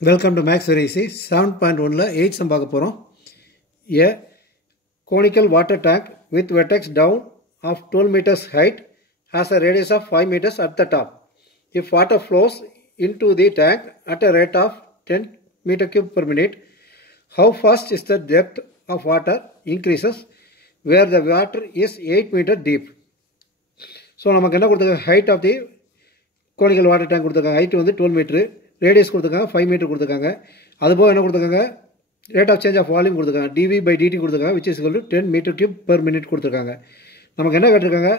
Welcome to Max Very Easy. 7.1 ல 8 sum பார்க்க போறோம். A conical water tank with vertex down of 12 meters height has a radius of 5 meters at the top. If water flows into the tank at a rate of 10 meter cube per minute, how fast is the depth of water increases where the water is 8 meter deep? So நமக்கு என்ன கொடுத்திருக்காங்க, height of the conical water tank கொடுத்திருக்காங்க. height வந்து 12 meter. Radius கொடுத்துருக்காங்க 5 metre கொடுத்துருக்காங்க. அதுபோக என்ன கொடுத்துருக்காங்க, rate of change of volume கொடுத்துருக்காங்க, dv/dt கொடுத்துருக்காங்க, which is equal to 10 meter cube per minute கொடுத்துருக்காங்க. நமக்கு என்ன கேட்டிருக்காங்க,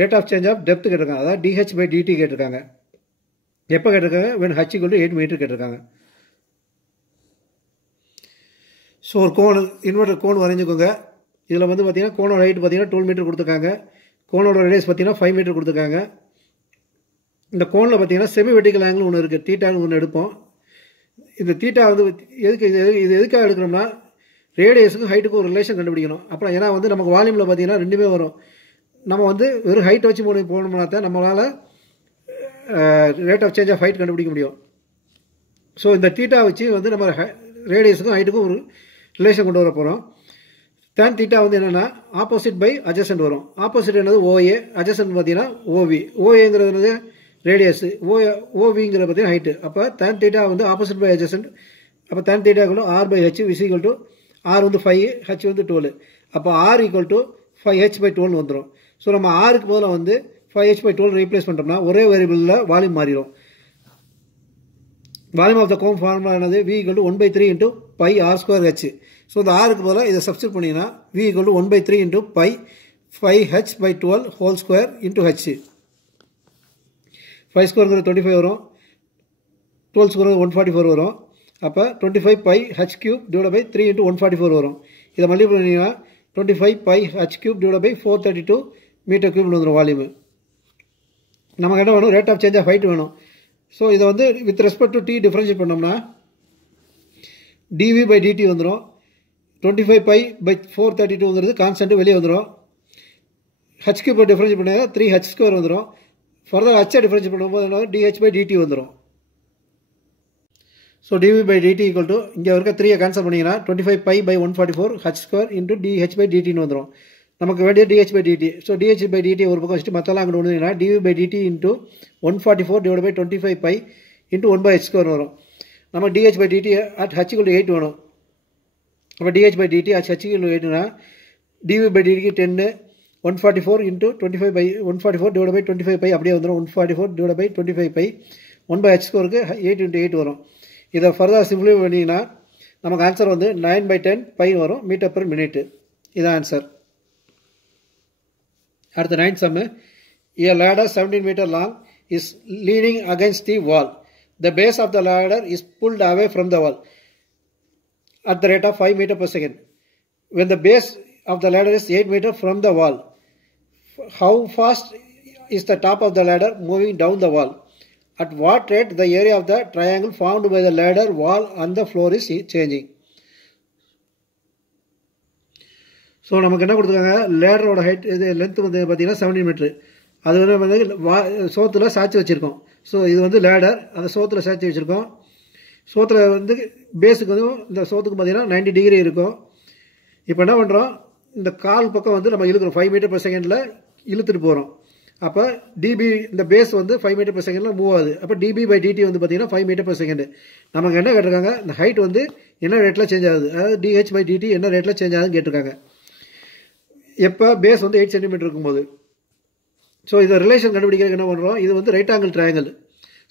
rate of change of depth கேட்டிருக்காங்க, அதாவது dh/dt கேட்டிருக்காங்க. எப்போ கேட்டிருக்காங்க, when h equal to 8 metre கேட்டிருக்காங்க. ஸோ ஒரு கோன் இன்வெர்டர் கோன் வரைஞ்சிக்கோங்க. இதில் வந்து பார்த்தீங்கன்னா கோனோட ஹைட் பார்த்தீங்கன்னா 12 மீட்டர் கொடுத்துருக்காங்க. கோனோட ரேடியஸ் பார்த்தீங்கன்னா 5 மீட்டர் கொடுத்துருக்காங்க. இந்த கோனில் பார்த்தீங்கன்னா செமி வெர்டிக்கல் ஆங்கிள் ஒன்று இருக்குது, தீட்டான்னு ஒன்று எடுப்போம். இந்த தீட்டா வந்து இது எதுக்காக எடுக்கணும்னா, ரேடியஸுக்கும் ஹைட்டுக்கும் ஒரு ரிலேஷன் கண்டுபிடிக்கணும். அப்புறம் ஏன்னா வந்து நமக்கு வால்யூமில் பார்த்தீங்கன்னா ரெண்டுமே வரும். நம்ம வந்து வெறும் ஹைட் வச்சு போகணும்னா தான் நம்மளால் rate of change of height கண்டுபிடிக்க முடியும். ஸோ இந்த தீட்டா வச்சு வந்து நம்ம ரேடியஸுக்கும் ஹைட்டுக்கும் ஒரு ரிலேஷன் கொண்டு வர போகிறோம். tan தீட்டா வந்து என்னென்னா ஆப்போசிட் பை அட்ஜசன்ட் வரும். ஆப்போசிட் என்னது OA, அட்ஜசன்ட் பார்த்தீங்கன்னா OV. OAங்கிறது என்னது ரேடியஸ், OVங்கிறது பார்த்தீங்கன்னா ஹைட்டு. அப்போ tan தீட்டா வந்து ஆப்போசிட் பை அட்ஜசன்ட். அப்போ tan theta R/H is equal to R வந்து 5, H வந்து 12. அப்போ R equal to 5H/12 வந்துடும். ஸோ நம்ம ஆருக்கு போதில் வந்து 5H/12 ரீப்ளேஸ் பண்ணுறோம்னா ஒரே வேரியபிளில் வால்யூம் மாறிடும். Volume of the cone formula என்னது, V equal to 1/3 into pi R²H. So இந்த ஆருக்கு போல இதை சப்ஸ்டிட் பண்ணிங்கன்னா V equal to 1/3 into pi 5H/12 whole square into H. 5 ஸ்கொயருங்கிறது 25 வரும், 12 ஸ்கொயருங்கிறது 144 வரும். அப்போ 25 pi H cube divided by 3 into 144 வரும். இதை மல்டிப்ளை பண்ணிங்கன்னா 25 pi H cube divided by 432 meter cube வந்துடும் வால்யூமு. நமக்கு என்ன வேணும், rate of change of height வேணும். ஸோ இதை வந்து with respect to t differentiate பண்ணோம்னா dv/dt வந்துடும். 25 pi by 432ங்கிறது கான்ஸ்டன்ட் வெளியே வந்துடும். H cube டிஃபரன்ஷியேட் பண்ணால் 3H² வந்துடும். ஃபர்தர் H டிஃபரன்ஷியேட் பண்ணும்போது என்ன, dh/dt வந்துடும். ஸோ dv/dt ஈக்குவல் டு இங்கே இருக்க 3 கேன்சல் பண்ணிங்கன்னா 25 pi by 144 H² into dh/dtன்னு வந்துடும். நமக்கு வேண்டிய dh/dt. ஸோ dh/dt ஒரு பக்கம் வச்சுட்டு மற்றெல்லாம் அங்கே கொண்டு வந்தீங்கன்னா dv/dt into 144 divided by 25 pi into 1/h² வரும். நம்ம dh/dt at h equal to 8 வேணும். அப்போ dh/dt at h equal to 8னா dv/dt 10, 144 into 25 by 144 divided by 25 pi அப்படியே வந்துடும். 144 divided by 25 pi 1/h² 8 into 8 வரும். இதை ஃபர்தர் சிம்பிளிஃபை பண்ணிங்கன்னா நமக்கு ஆன்சர் வந்து 9/10 pi வரும், மீட்டர் பெர் மினிட். இதான் ஆன்சர். அடுத்த 9th sum. A ladder 17 meter long is leaning against the wall. The base of the ladder is pulled away from the wall at the rate of 5 meter per second. When the base of the ladder is 8 meter from the wall, how fast is the top of the ladder moving down the wall? At what rate the area of the triangle formed by the ladder, wall and the floor is changing? So நமக்கு என்ன கொடுத்துருக்காங்க, லேடரோட height இது length வந்து பார்த்தீங்கன்னா 17 metre. அது வந்து சோத்தில் சாய்ச்சி வச்சுருக்கோம். So இது வந்து லேடர், அதை சோத்தில் சாய்ச்சி வச்சுருக்கோம். சோத்தில் வந்து பேஸுக்கு வந்து இந்த சோத்துக்கு பார்த்தீங்கன்னா 90 டிகிரி இருக்கும். இப்போ என்ன பண்ணுறோம், இந்த கால் பக்கம் வந்து நம்ம இழுக்கிறோம், 5 மீட்டர் per செகண்டில் இழுத்துட்டு போகிறோம். அப்போ டிபி இந்த பேஸ் வந்து 5 மீட்டர் per செகண்டில் மூவ் ஆகுது. அப்போ db/dt வந்து பார்த்தீங்கன்னா 5 மீட்டர் per செகண்டு. நமக்கு என்ன கேட்டிருக்காங்க, இந்த ஹைட் வந்து என்ன ரேட்டில் சேஞ்ச் ஆகுது, அதாவது dh/dt என்ன ரேட்டில் சேஞ்ச் ஆகுதுன்னு கேட்டிருக்காங்க. எப்போ பேஸ் வந்து 8 சென்டிமீட்டர் இருக்கும்போது. ஸோ இதை ரிலேஷன் கண்டுபிடிக்கிறதுக்கு என்ன பண்ணுறோம், இது வந்து right angle triangle.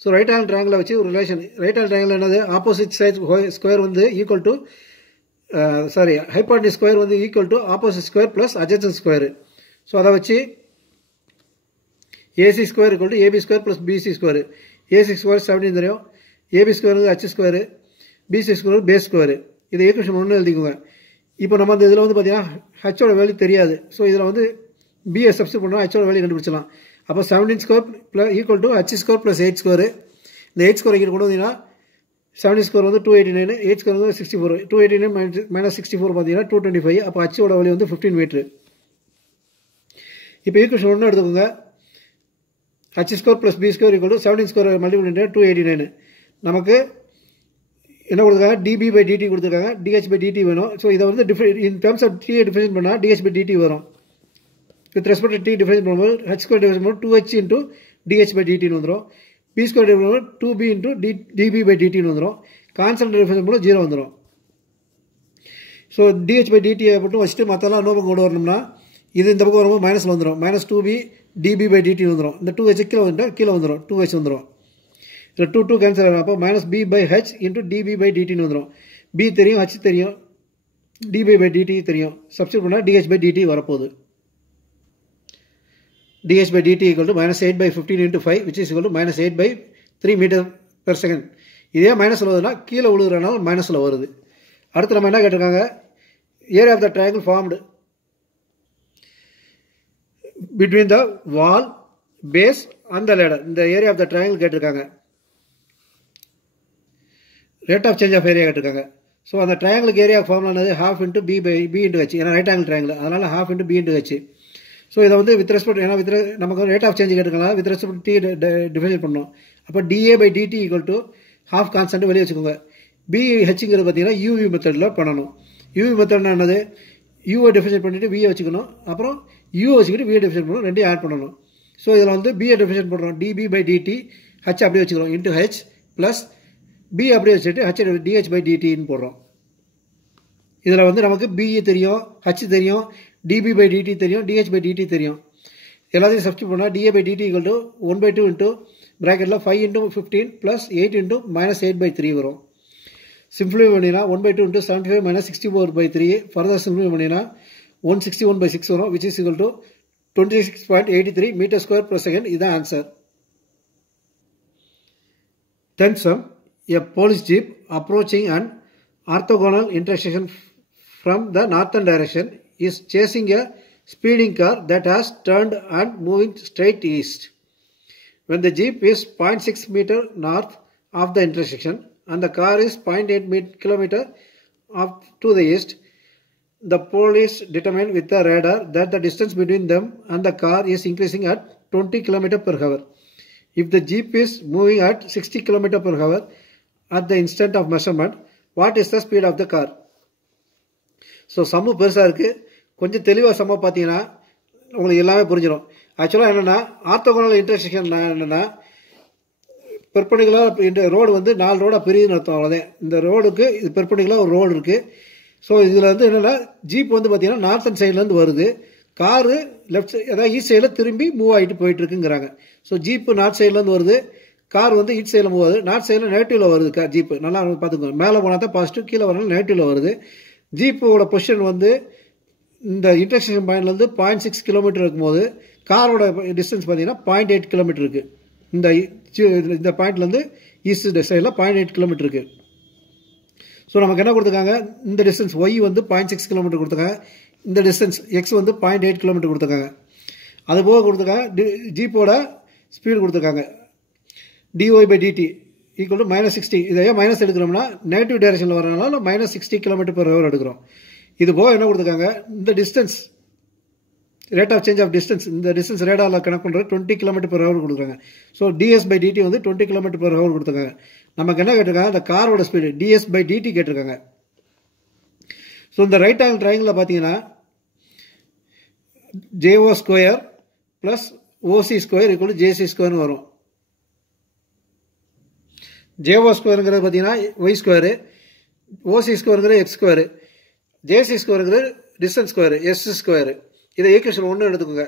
So right angle ட்ரையாங்கிளை வச்சு ஒரு ரிலேஷன். ரைட் ஆங்கிள் ட்ரையாங்கிள் என்னது, ஆப்போசிட் சைட் ஸ்கொயர் வந்து ஈக்குவல் டு ஹைபார்டனிஸ் ஸ்கொயர் வந்து equal to opposite square plus adjacent square. So அதை வச்சு AC square equal to AB square plus BC square. AC square 17 தெரியும், AB square H square, BC square base square. இதை equation 1 எழுதிக்கோங்க. இப்போ நம்ம அந்த இதில் வந்து பார்த்தீங்கன்னா ஹெச்சோட வேல்யூ தெரியாது. ஸோ இதில் வந்து பிஏ சப்ஸ்டிட் பண்ணால் ஹெச்சோட வேல்யூ கண்டுபிடிச்சலாம். அப்போ 17 square plus equal to H square plus 8 square. இந்த 8 ஸ்கொயர் இங்கே கொண்டு வந்தீங்கன்னா 17 ஸ்கொயர் வந்து 289, 8 ஸ்கொயர் வந்து 64. 289 மைனஸ் 64 பார்த்தீங்கன்னா 225. அப்போ ஹச்சோட வேல்யூ வந்து 15 மீட்ரு. இப்போ ஈக்குவேஷன் 1 எடுத்துக்கோங்க. H square plus B square equal to 17 square multiplied into 289. நமக்கு என்ன கொடுத்துருக்காங்க, டிபி பை டிடி கொடுத்துருக்காங்க, டிஹெச் பை டிடி வேணும். ஸோ இதை வந்து in terms of T difference பண்ணால் டிஹெச் பை டிடி வரும். With respect to T difference பண்ணும்போது ஹெச் ஸ்கொயர் டிஃபரன்ஸ் பண்ணும்போது 2h இன்ட்டு டிஹெச் பை டிடின்னு வந்துடும். பி ஸ்கொயர் டிஃபரன்ஸ் பண்ணும்போது 2b இன்ட்டு டிபி பை டிடின்னு வந்துடும். கான்ஸ்டன்ட் டிஃபரன்ஸ் பண்ணும்போது 0 வந்துடும். ஸோ டிஹெச் பை டிடியை மட்டும் வச்சுட்டு மற்றெல்லாம் இன்னொரு பக்கம் கொண்டு வரணும்னா இது இந்த பக்கம் வரும்போது மைனஸில் வந்துடும். -2b டிபி பை டிடி வந்துடும். இந்த 2h கீழே வந்துடும். 2h வந்துடும். இதில் 2 கேன்சல் ஆகும். அப்போ -b by h into db by டிடின்னு வந்துடும். பி தெரியும், ஹெச் தெரியும், டிபி பை டிடி தெரியும். சப்ஸ்டியூட் பண்ணால் டிஹெச் பை டிடி வரப்போகுது. dH by dt equal to -8 by 15 into 5 which is equal to -8 by 3 meter per second. இதே மைனஸில் வருதுன்னா கீழே விழுகிறனால மைனஸில் வருது. அடுத்து நம்ம என்ன கேட்டிருக்காங்க, area of the triangle formed between the wall base and the ladder. இந்த ஏரியா ஆஃப் த ட்ரையாங்கிள் கேட்டிருக்காங்க. Rate of change of area கேட்டிருக்காங்க. ஸோ அந்த ட்ரையாங்கிளுக்கு ஏரியா ஃபார்முலா என்னது, ½ இன்ட்டு பி இன்ட்டு ஹெச். ஏன்னா ரைட் ஆங்கிள் ட்ரையாங்கிள், அதனால் ½ into B into H. So இதை வந்து வித் ரெஸ்பெக்ட், ஏன்னா நமக்கு ரேட் ஆஃப் சேஞ்ச் கேட்டுக்கலாம், வித் ரெஸ்பெக்ட் டி டிஃபைன் பண்ணணும். அப்போ DA by DD equal to ½ constant வெளியே வச்சுக்கோங்க. பிஹெச்ங்கிறது பார்த்தீங்கன்னா யூவி மெத்தடில் பண்ணணும். யூவி மெத்தட்னா என்னது, யூவை டிஃபைன் பண்ணிவிட்டு வியை வச்சுக்கணும், அப்புறம் யூ வச்சுக்கிட்டு வியை டிஃபைன் பண்ணணும், ரெண்டையும் ஆட் பண்ணணும். ஸோ இதில் வந்து பியை டிஃபைன் பண்ணுறோம், டிபி பை டிடி, ஹெச் அப்படியே வச்சுக்கிறோம், இன்ட்டு ஹெச் ப்ளஸ் பி அப்படியே வச்சுட்டு ஹெச் டிஹெச் பை டிடின்னு போடுறோம். இதில் வந்து நமக்கு பிஇ தெரியும், ஹெச் தெரியும், டிபி பை டிடி தெரியும், டிஹெச் பை டிடி தெரியும். எல்லாத்தையும் சப்ஸ்டியூட் பண்ணால் da by DD equal to 1/2 into ப்ராக்கெட்டில் 5 இன்ட்டு 15 ப்ளஸ் 8 இன்ட்டு -8/3 வரும். சிம்பிளிஃபை பண்ணினா 1/2 இன்ட்டு 75 -64/3. ஃபர்தர் சிம்பிளிஃபை பண்ணினா 161/6 வரும், which is equal to 26.83 meter square per second. இதுதான் answer. 10th sum, a police jeep approaching an orthogonal intersection from the northern direction is chasing a speeding car that has turned and moving straight east. When the jeep is 0.6 meter north of the intersection and the car is 0.8 kilometer off to the east, the police determine with the radar that the distance between them and the car is increasing at 20 km per hour. If the jeep is moving at 60 km per hour at the instant of measurement, what is the speed of the car? So சம்மு பெருசாக இருக்குது, கொஞ்சம் தெளிவாக சம்ம பார்த்தீங்கன்னா உங்களுக்கு எல்லாமே புரிஞ்சிடும். ஆக்சுவலாக என்னென்னா ஆர்த்தோகோனல் இன்டர்செக்ஷன் என்னென்னா பெர்பெண்டிகுலர் இந்த ரோடு வந்து 4 ரோடாக பிரியுதுன்னு அர்த்தம். அவ்வளோதான். இந்த ரோடுக்கு இது பெர்பெண்டிகுலர் ஒரு ரோடு இருக்குது. ஸோ இதில் வந்து என்னென்னா ஜீப் வந்து பார்த்தீங்கன்னா நார்த்தன் சைட்லேருந்து வருது, காரு லெஃப்ட் சைடு அதாவது ஈஸ்ட் சைடில் திரும்பி மூவ் ஆகிட்டு போயிட்டுருக்குங்கிறாங்க. ஸோ ஜீப்பு நார்த் சைட்லேருந்து வருது, கார் வந்து ஈஸ்ட் சைடில் மூவ் ஆகுது. நார்த் சைடில் நெகட்டிவில் வருது ஜீப்பு. நல்லா பார்த்துக்கோங்க, மேலே போனால் தான் பாசிட்டிவ், கீழே வரணும் நெகட்டிவில் வருது. ஜீப்போட பொசிஷன் வந்து இந்த இன்டர்செக்ஷன் பாயிண்ட்லேருந்து 0.6 கிலோமீட்டர் இருக்கும்போது காரோட டிஸ்டன்ஸ் பார்த்தீங்கன்னா 0.8 கிலோமீட்டர் இருக்குது. இந்த பாயிண்ட்லேருந்து ஈஸ்ட் சைடில் 0.8 கிலோமீட்டர் இருக்குது. ஸோ நமக்கு என்ன கொடுத்துருக்காங்க, இந்த டிஸ்டன்ஸ் ஒய் வந்து 0.6 கிலோமீட்டர் கொடுத்துருக்காங்க, இந்த டிஸ்டன்ஸ் எக்ஸ் வந்து 0.8 கிலோமீட்டர் கொடுத்துருக்காங்க. அது போக கொடுத்துருக்காங்க ஜீப்போட ஸ்பீடு கொடுத்துருக்காங்க DY by DD equal to -60. இதையே மைனஸ் எடுக்கிறோம்னா நெகட்டிவ் டைரக்ஷனில் வரனால -60 km/h எடுக்கிறோம். இது போக என்ன கொடுத்துருக்காங்க, இந்த distance rate of change of distance, இந்த டிஸ்டன்ஸ் ரேடாரில் கணக்கு பண்ணுறது 20 km/h கொடுக்குறாங்க. ஸோ டிஎஸ் பை டிடி வந்து 20 km/h கொடுத்துருக்காங்க. நமக்கு என்ன கேட்டிருக்காங்க, இந்த காரோட ஸ்பீடு டிஎஸ் பை டிடி கேட்டிருக்காங்க. ஸோ இந்த ரைட் ஆங்கிள் ட்ரையாங்கிளில் பார்த்தீங்கன்னா JO square plus OC square equal to JC ஸ்கொயர்னு வரும். JO ஸ்கொயருங்கிறது பார்த்தீங்கன்னா ஒய் ஸ்கொயரு, OC ஸ்கொயருங்கிறது எக்ஸ் ஸ்கொயரு, JC ஸ்கொயருங்கிறது டிஸ்டன்ஸ் ஸ்கொயரு எஸ் ஸ்கொயரு. இதை ஈக்குவேஷன் 1 எடுத்துக்கோங்க.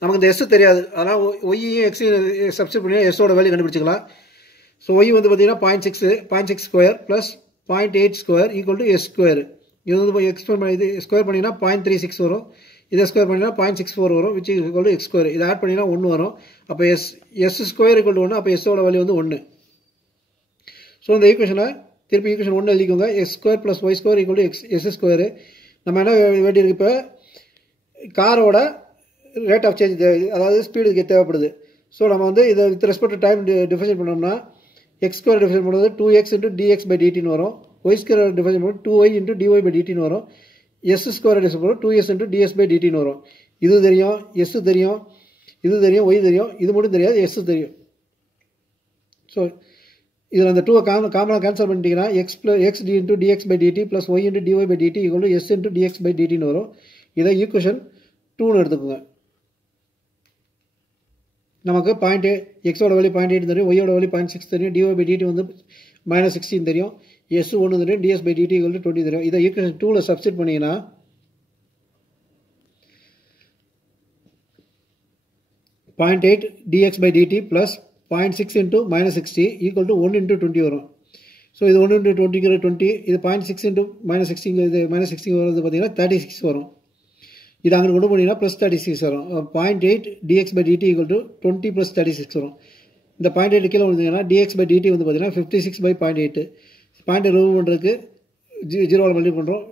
நமக்கு இந்த எஸ் தெரியாது, அதனால் ஒய்யையும் எக்ஸையும் சப்ஸ்டிட் பண்ணி எஸ்ஸோட வேல்யூ கண்டுபிடிச்சிக்கலாம். ஸோ ஒய் வந்து பார்த்தீங்கன்னா 0.6 square plus 0.8 square equal to S square. இது வந்து இது ஸ்கொயர் பண்ணிங்கன்னா 0.36 வரும், இதை ஸ்கொயர் பண்ணிங்கன்னா 0.64 வரும், which equal to X square. இதை ஆட் பண்ணிங்கன்னா 1 வரும். அப்போ எஸ் ஸ்கொயர் ஈக்குவல் டு 1, அப்போ எஸ்ஸோட வேல்யூ வந்து 1. ஸோ இந்த ஈக்குவேஷனை திருப்பி ஈக்குவேஷன் 1 எழுதிக்கோங்க. X square plus Y square equal to S square. நம்ம என்ன வேண்டியிருக்கு, இப்போ காரோட ரேட் ஆஃப் சேஞ்ச் அதாவது ஸ்பீடுக்கு தேவைப்படுது. ஸோ நம்ம வந்து இதை வித் ரெஸ்பெக்ட் டைம் டிஃபைன் பண்ணோம்னா எக்ஸ் ஸ்கொயர் டிஃபைன் பண்ணுறது 2x இன்ட்டு டிஎக்ஸ் பை டிடின்னு வரும், ஒய் ஸ்கொயர் டிஃபைன் பண்ணுறது 2y இன்ட்டு டிஒய் பை டிடின்னு வரும், எஸ் ஸ்கொயர் டிஃபைன் பண்ணுறது 2s இன்ட்டு டிஎஸ் பை டிடின்னு வரும். இது தெரியும், எஸ் தெரியும், இது தெரியும், ஒய் தெரியும், இது மட்டும் தெரியாது, எஸ் தெரியும். ஸோ இதில் அந்த 2 காமனாக கேன்சல் பண்ணிட்டீங்கன்னா x into dx by dt plus y into dy by DD equal to s into dx by டிடின்னு வரும். இதை ஈக்குவேஷன் 2ன்னு எடுத்துக்கோங்க. நமக்கு பாயிண்ட் எக்ஸோட வேல்யூ 0.8 தெரியும், ஒய்யோட வேல்யூ 0.6 தெரியும், டிஒய் பை டிடி வந்து -16 தெரியும், எஸ் 1 தெரியும், DS by DD equal to 20 தெரியும். இதை ஈக்குவேஷன் 2ல் சப்ஸ்டிட் பண்ணிங்கன்னா 0.8 dx by dt plus 0.6 into -60 equal to 1 into 20 வரும். ஸோ இது 1 into 20 20, இது 0.6 into -60 இது -60 வருது பார்த்தீங்கன்னா 36 வரும். இது அங்கே கொண்டு போனீங்கன்னா +36 வரும். 0.8 dx by dt equal to 20 + 36 வரும். இந்த 0.8 கீழே வந்தீங்கன்னா dx by dt வந்து பார்த்தீங்கன்னா 56 by 0.8. பாயிண்ட் ரிமூவ் பண்ணுறதுக்கு 0 மல்டி பண்ணுறோம்,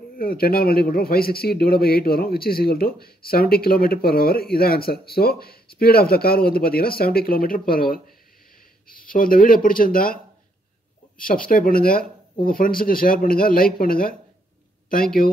10 மல்டி பண்ணுறோம், 560 divided by 8 வரும், which is equal to 70 km/h. இதுதான் answer. So speed of the car வந்து பார்த்தீங்கன்னா 70 km/h. ஸோ இந்த வீடியோ பிடிச்சிருந்தா சப்ஸ்கிரைப் பண்ணுங்கள், உங்கள் ஃப்ரெண்ட்ஸுக்கு ஷேர் பண்ணுங்கள், லைக் பண்ணுங்கள். தேங்க்யூ.